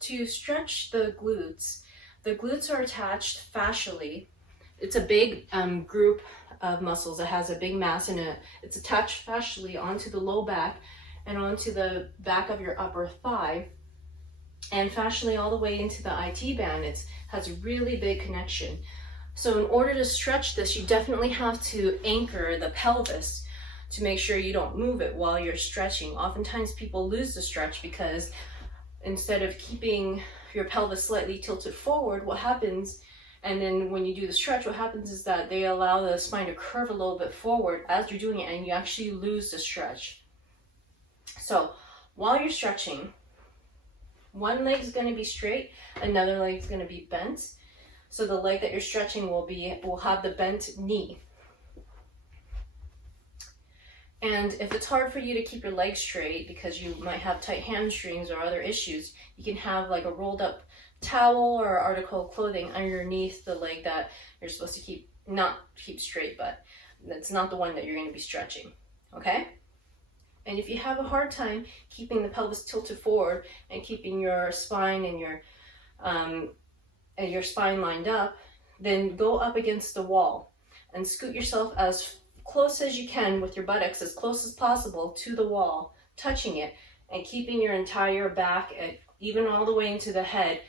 To stretch the glutes are attached fascially. It's a big group of muscles. It has a big mass in it. It's attached fascially onto the low back and onto the back of your upper thigh, and fascially all the way into the IT band. It has a really big connection. So in order to stretch this, you definitely have to anchor the pelvis to make sure you don't move it while you're stretching. Oftentimes people lose the stretch because instead of keeping your pelvis slightly tilted forward, what happens, and then when you do the stretch, what happens is that they allow the spine to curve a little bit forward as you're doing it, and you actually lose the stretch. So while you're stretching, one leg is going to be straight, another leg is going to be bent. So the leg that you're stretching will have the bent knee. And if it's hard for you to keep your legs straight because you might have tight hamstrings or other issues, you can have like a rolled up towel or article of clothing underneath the leg that you're supposed to not keep straight, but that's not the one that you're going to be stretching, okay? And if you have a hard time keeping the pelvis tilted forward and keeping your spine and your spine lined up, then go up against the wall and scoot yourself as close as you can with your buttocks, as close as possible to the wall, touching it and keeping your entire back, even all the way into the head,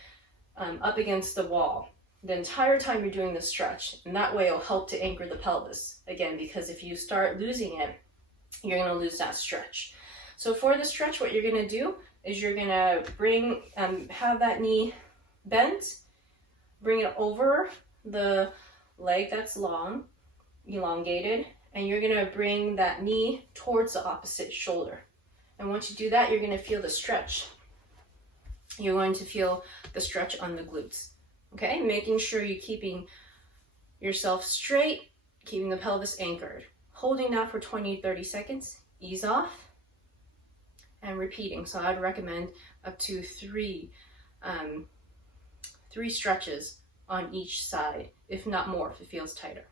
up against the wall the entire time you're doing the stretch. And that way it'll help to anchor the pelvis again, because if you start losing it, you're going to lose that stretch. So for the stretch, what you're going to do is you're going to have that knee bent, bring it over the leg that's elongated, and you're going to bring that knee towards the opposite shoulder. And once you do that, you're going to feel the stretch. You're going to feel the stretch on the glutes. Okay, making sure you're keeping yourself straight, keeping the pelvis anchored. Holding that for 20-30 seconds, ease off, and repeating. So I'd recommend up to three stretches on each side, if not more, if it feels tighter.